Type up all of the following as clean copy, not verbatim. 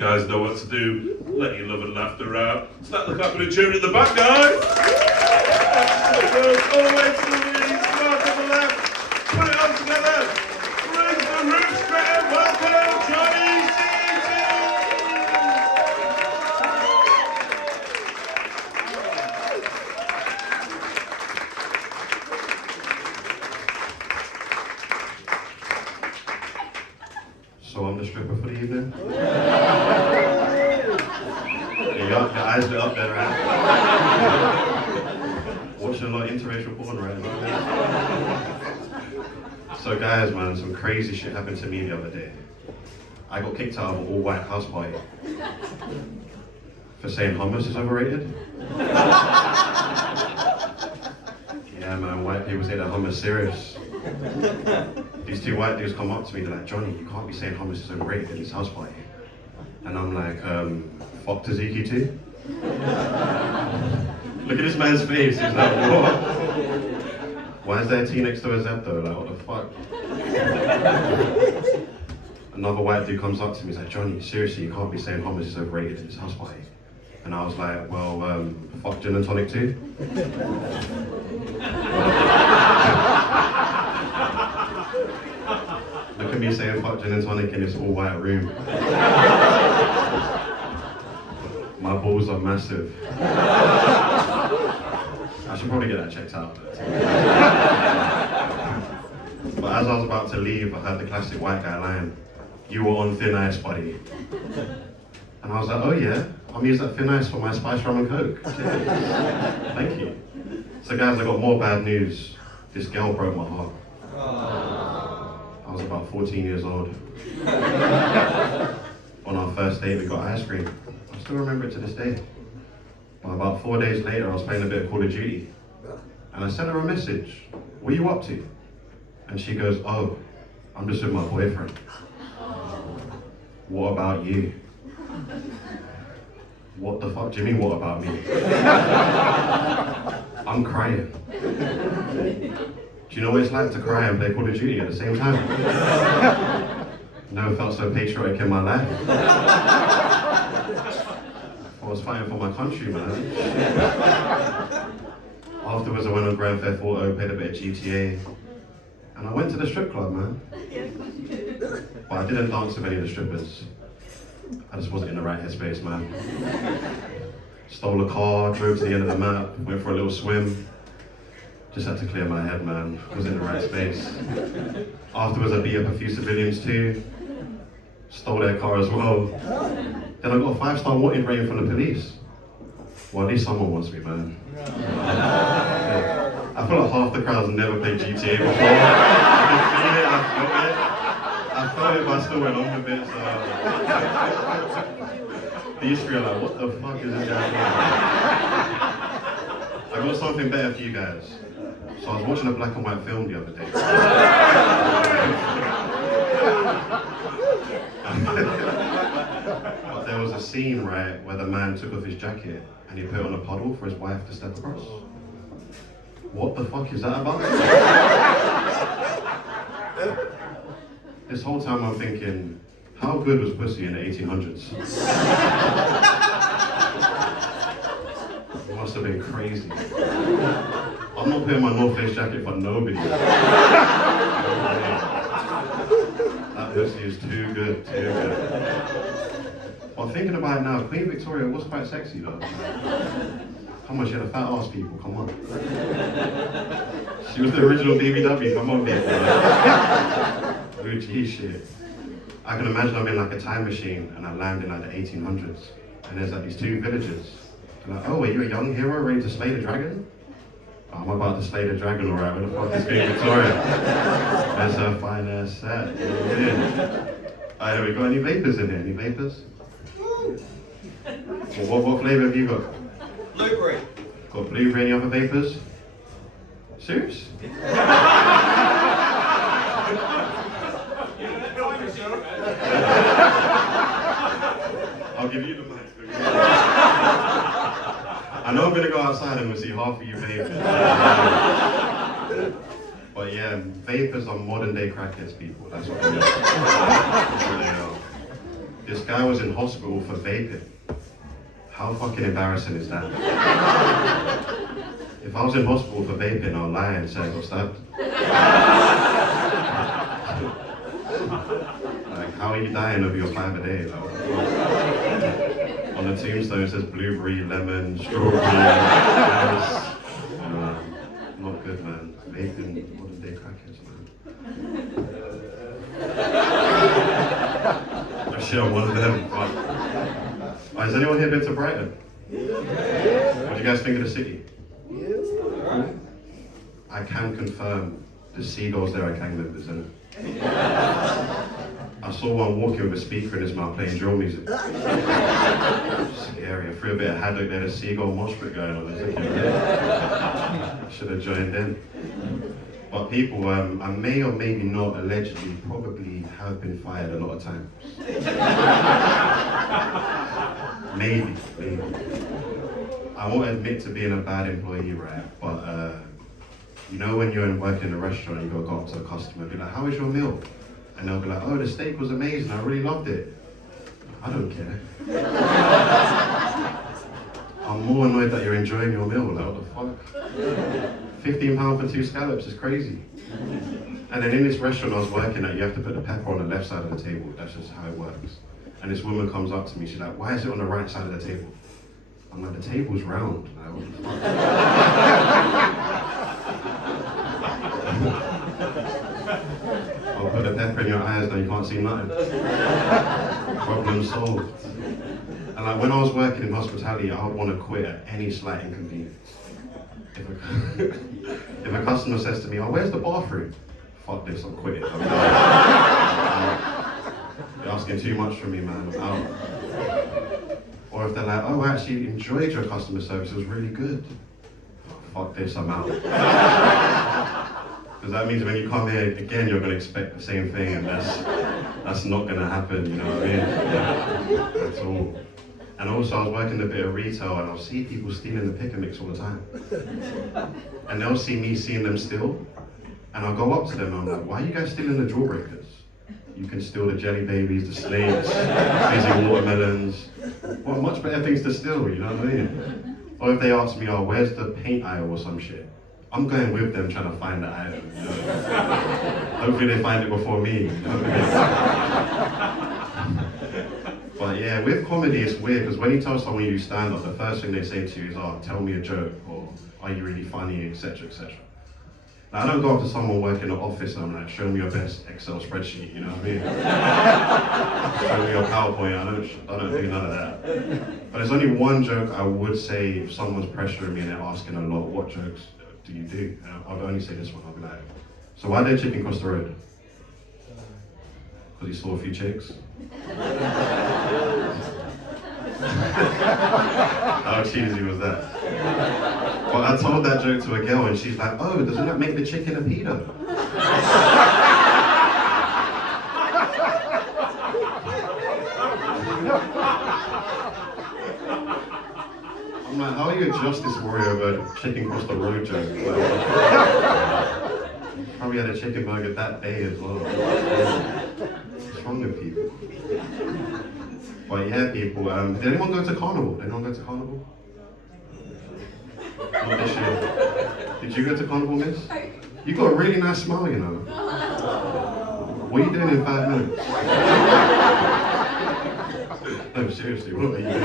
Guys know what to do. Let your love and laughter out. Start the clapping and cheering at the back, guys. All the way to the really smart on the left. Put it all together. Bring the roof straight. Welcome, Johnny CT. So I'm the stripper for the evening. Your eyes lit up there, right? Watching a lot of interracial porn right now. So guys, man, some crazy shit happened to me the other day. I got kicked out of an all-white house party for saying hummus is overrated. Yeah, man, white people say that hummus serious. These two white dudes come up to me, they're like, Johnny, you can't be saying hummus is overrated in this house party. And I'm like, fuck Tzatziki too? Look at this man's face, he's like, what? Why is there a T next to a Z though? Like, what the fuck? Another white dude comes up to me, he's like, Johnny, seriously, you can't be saying hummus is overrated in this house party. And I was like, well, fuck gin and tonic too? Look at me saying fuck gin and tonic in this all white room. My balls are massive. I should probably get that checked out. But as I was about to leave, I heard the classic white guy line, "You were on thin ice, buddy." And I was like, oh yeah, I'm using that thin ice for my spice rum and coke. Cheers. Thank you. So guys, I got more bad news. This girl broke my heart. I was about 14 years old. On our first date, we got ice cream. I still remember it to this day. But about 4 days later, I was playing a bit of Call of Duty. And I sent her a message. What are you up to? And she goes, oh, I'm just with my boyfriend. What about you? What the fuck do you mean, what about me? I'm crying. Do you know what it's like to cry and play Call of Duty at the same time? Never felt so patriotic in my life. I was fighting for my country, man. Afterwards, I went on Grand Theft Auto, played a bit of GTA, and I went to the strip club, man. But I didn't dance with any of the strippers. I just wasn't in the right headspace, man. Stole a car, drove to the end of the map, went for a little swim. Just had to clear my head, man. Was in the right space. Afterwards, I beat up a few civilians too. Stole their car as well. Then I got a 5-star wanted rating from the police. Well, at least someone wants me, man. Yeah. I feel like half the crowd's never played GTA before. I can feel it, I felt it. I felt it, but I still went on with it, so... These three are like, what the fuck is this guy doing? I got something better for you guys. So I was watching a black and white film the other day. But there was a scene, right, where the man took off his jacket and he put on a puddle for his wife to step across. What the fuck is that about? This whole time I'm thinking, how good was pussy in the 1800s? It must have been crazy. I'm not putting my North Face jacket for nobody. That pussy is too good, too good. But thinking about it now, Queen Victoria was quite sexy though. Come on, she had a fat ass, people, come on. She was the original BBW, come on, people. OG shit. I can imagine I'm in like a time machine and I land in like the 1800s. And there's like these two villagers. They're like, oh, are you a young hero ready to slay the dragon? Oh, I'm about to slay the dragon, alright, where the fuck is Queen Victoria? That's her fine ass set, you know what I mean? Alright, we got any vapors in here? Any vapors? Well, what flavour have you got? Blueberry. Got blueberry, any other vapors? Serious? I'll give you the mic. I know I'm gonna go outside and we'll see half of you vapors. But yeah, vapors are modern day crackheads, people. That's what they are. That's what they are. This guy was in hospital for vaping. How fucking embarrassing is that? If I was in hospital for vaping, I'll lie and say I got stabbed. Like, how are you dying of your 5 a day? Like, on the tombstone it says blueberry, lemon, strawberry, not good, man. Vaping, modern day crackheads, man. Actually, I'm one of them. Has anyone here been to Brighton? What do you guys think of the city? I can confirm the seagulls there are gang members, isn't it? I saw one walking with a speaker in his mouth playing drill music. Scary. I threw a bit of haddock there, the seagull mosh pit going on. I should have joined in. But people, I may or maybe not allegedly probably have been fired a lot of times. Maybe. I won't admit to being a bad employee, right? But you know when you're working in a restaurant and you go up to a customer and be like, how was your meal? And they'll be like, oh, the steak was amazing, I really loved it. I don't care. I'm more annoyed that you're enjoying your meal, like what the fuck? £15 for 2 scallops is crazy. And then in this restaurant I was working at, you have to put the pepper on the left side of the table, that's just how it works. And this woman comes up to me, she's like, why is it on the right side of the table? I'm like, the table's round. Like, what the fuck? I'll put the pepper in your eyes, now you can't see nothing. Problem solved. And like when I was working in hospitality, I would want to quit at any slight inconvenience. If a customer says to me, oh, where's the bathroom? Fuck this, I'm quitting. I'm You're asking too much from me, man, I'm out. Or if they're like, oh, I actually enjoyed your customer service, it was really good. Oh, fuck this, I'm out. Because that means when you come here again, you're going to expect the same thing, and that's not going to happen, you know what I mean? Yeah, that's all. And also, I was working a bit of retail, and I'll see people stealing the pick and mix all the time. And they'll see me seeing them steal, and I'll go up to them, and I'm like, why are you guys stealing the jawbreakers? You can steal the jelly babies, the snakes, fizzy watermelons. What much better things to steal, you know what I mean? Or if they ask me, oh, where's the paint aisle or some shit? I'm going with them trying to find the item, you know? Hopefully they find it before me, you know what I mean? But yeah, with comedy it's weird, because when you tell someone you stand up, the first thing they say to you is, oh, tell me a joke, or are you really funny, etc., etc. Now, I don't go up to someone working in an office and I'm like, show me your best Excel spreadsheet, you know what I mean? Show me your PowerPoint, I don't do none of that. But there's only one joke I would say if someone's pressuring me and they're asking a lot, what jokes do you do? And I'll only say this one, I'll be like, so why did chicken cross the road? Because he saw a few chicks? How cheesy was that? Well, I told that joke to a girl and she's like, oh, doesn't that make the chicken a pedo? I'm like, how are you a justice warrior over a chicken cross the road joke? Probably had a chicken burger that day as well. What's wrong with people? But yeah, people, did anyone go to Carnival? Did anyone go to Carnival? Not this year. Did you go to Carnival, miss? You got a really nice smile, you know. What are you doing in 5 minutes? No, seriously, what are you doing?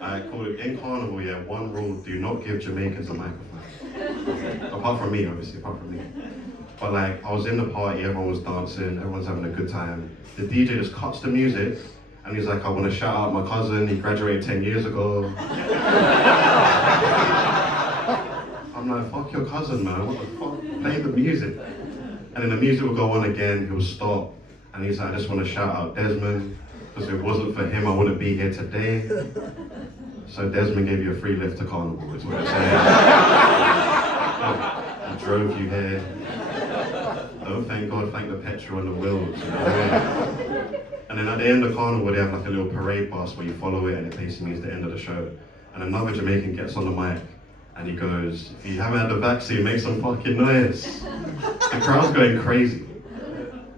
Alright, cool. In Carnival, yeah, one rule, do not give Jamaicans a microphone. Apart from me, obviously, apart from me. But like, I was in the party, everyone was dancing, everyone's having a good time. The DJ just cuts the music, and he's like, I want to shout out my cousin, he graduated 10 years ago. I'm like, fuck your cousin, man, what the fuck? Play the music. And then the music will go on again, he'll stop, and he's like, I just want to shout out Desmond, because if it wasn't for him, I wouldn't be here today. So Desmond gave you a free lift to Carnival, is what I'm saying. He drove you here. Oh, thank God, thank the petrol and the wheels, you know what I mean? And then at the end of Carnival, they have like a little parade bus where you follow it and it basically means the end of the show. And another Jamaican gets on the mic and he goes, if you haven't had the vaccine, make some fucking noise. The crowd's going crazy.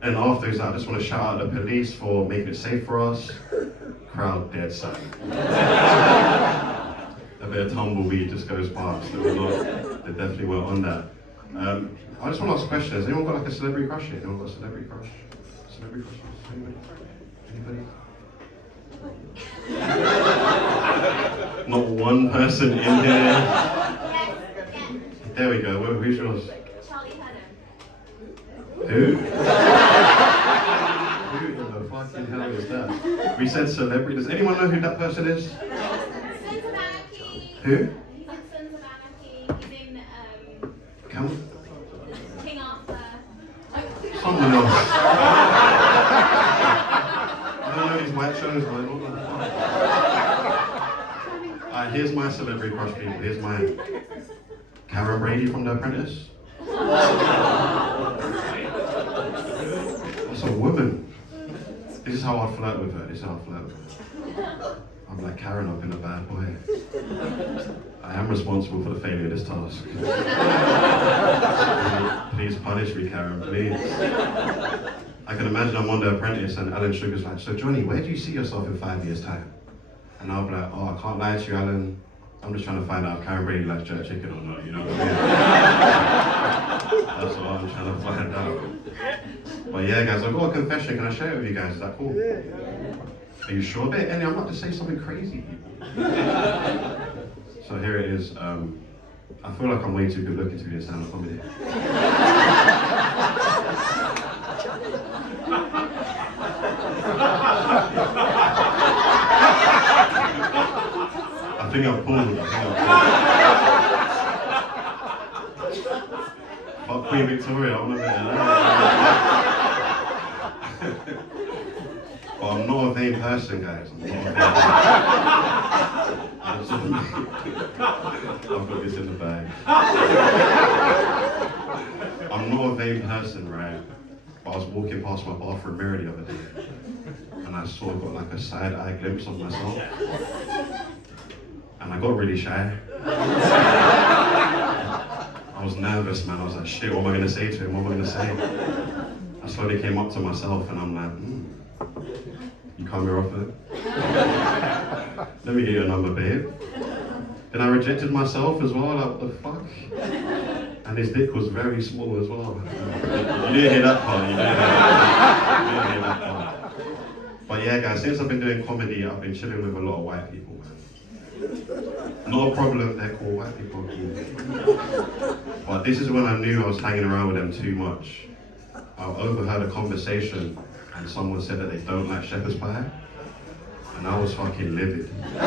And And after he's like, I just want to shout out the police for making it safe for us. Crowd dead silent. A bit of tumbleweed just goes past. They definitely weren't on that. I just want to ask a question. Has anyone got like a celebrity crush here? Anyone got a celebrity crush? Celebrity crush? Anybody? Not one person in here. There we go. Who's yours? Who? Who in the fucking hell is that? We said celebrity. Does anyone know who that person is? Who? Come. King Arthur. Someone else. I don't know these white shows, man. Alright, here's my celebrity crush, people. Here's mine. Karen Brady from The Apprentice. That's a woman. This is how I flirt with her. This is how I flirt with her. I'm like, Karen, I've been a bad boy. I am responsible for the failure of this task. Please punish me, Karen, please. I can imagine I'm on The Apprentice and Alan Sugar's like, so Johnny, where do you see yourself in 5 years' time? And I'll be like, oh, I can't lie to you, Alan. I'm just trying to find out if Karen Brady likes jerk chicken or not, you know what I mean? That's what I'm trying to find out. But yeah, guys, I've got a confession. Can I share it with you guys? Is that cool? Are you sure, babe? Andy, I'm about to say something crazy, people. So here it is. I feel like I'm way too good looking to be a stand-up comedy. I think I've pulled. Fuck Queen Victoria, I want to be But I'm not a vain person, guys. I'm not a vain person. I've got this in the bag. I'm not a vain person, right? But I was walking past my bathroom mirror the other day, and I sort of got like a side-eye glimpse of myself. And I got really shy. I was nervous, man. I was like, shit, what am I going to say to him? What am I going to say? I slowly came up to myself and I'm like, you come here often? Let me get your number, babe. Then I rejected myself as well, like, what the fuck? And his dick was very small as well. You didn't hear that part, you didn't hear that part. But yeah, guys, since I've been doing comedy, I've been chilling with a lot of white people, man. Not a problem, they're cool, white people are cool. But this is when I knew I was hanging around with them too much. I overheard a conversation and someone said that they don't like shepherd's pie. And I was fucking livid. I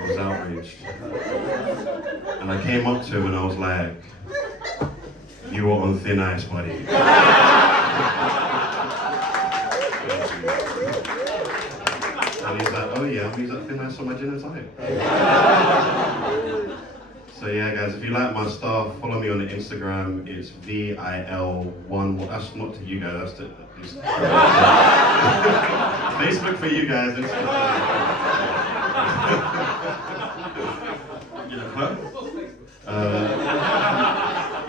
was outraged. And I came up to him and I was like, you are on thin ice, buddy. And he's like, oh yeah, he's like, thin ice on my gin and tonic. So yeah, guys, if you like my stuff, follow me on the Instagram. It's VIL1. Well, that's not to you guys. That's to Facebook for you guys.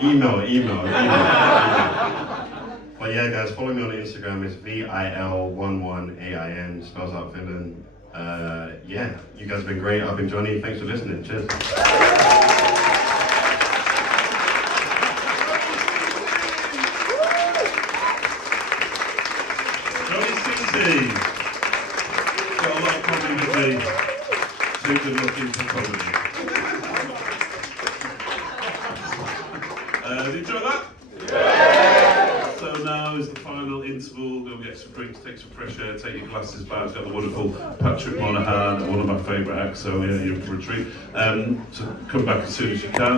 Email. But yeah, guys, follow me on Instagram. It's VIL11AIN. Spells out Finland. Yeah, you guys have been great. I've been Johnny. Thanks for listening. Cheers. Got a lot of comedy with me. Too good looking for comedy. Did you enjoy that? Yeah! So now is the final interval. Go get some drinks, take some fresh air, take your glasses back. We've got the wonderful Patrick Monahan, one of my favourite acts, so yeah, you're in for a treat. So come back as soon as you can.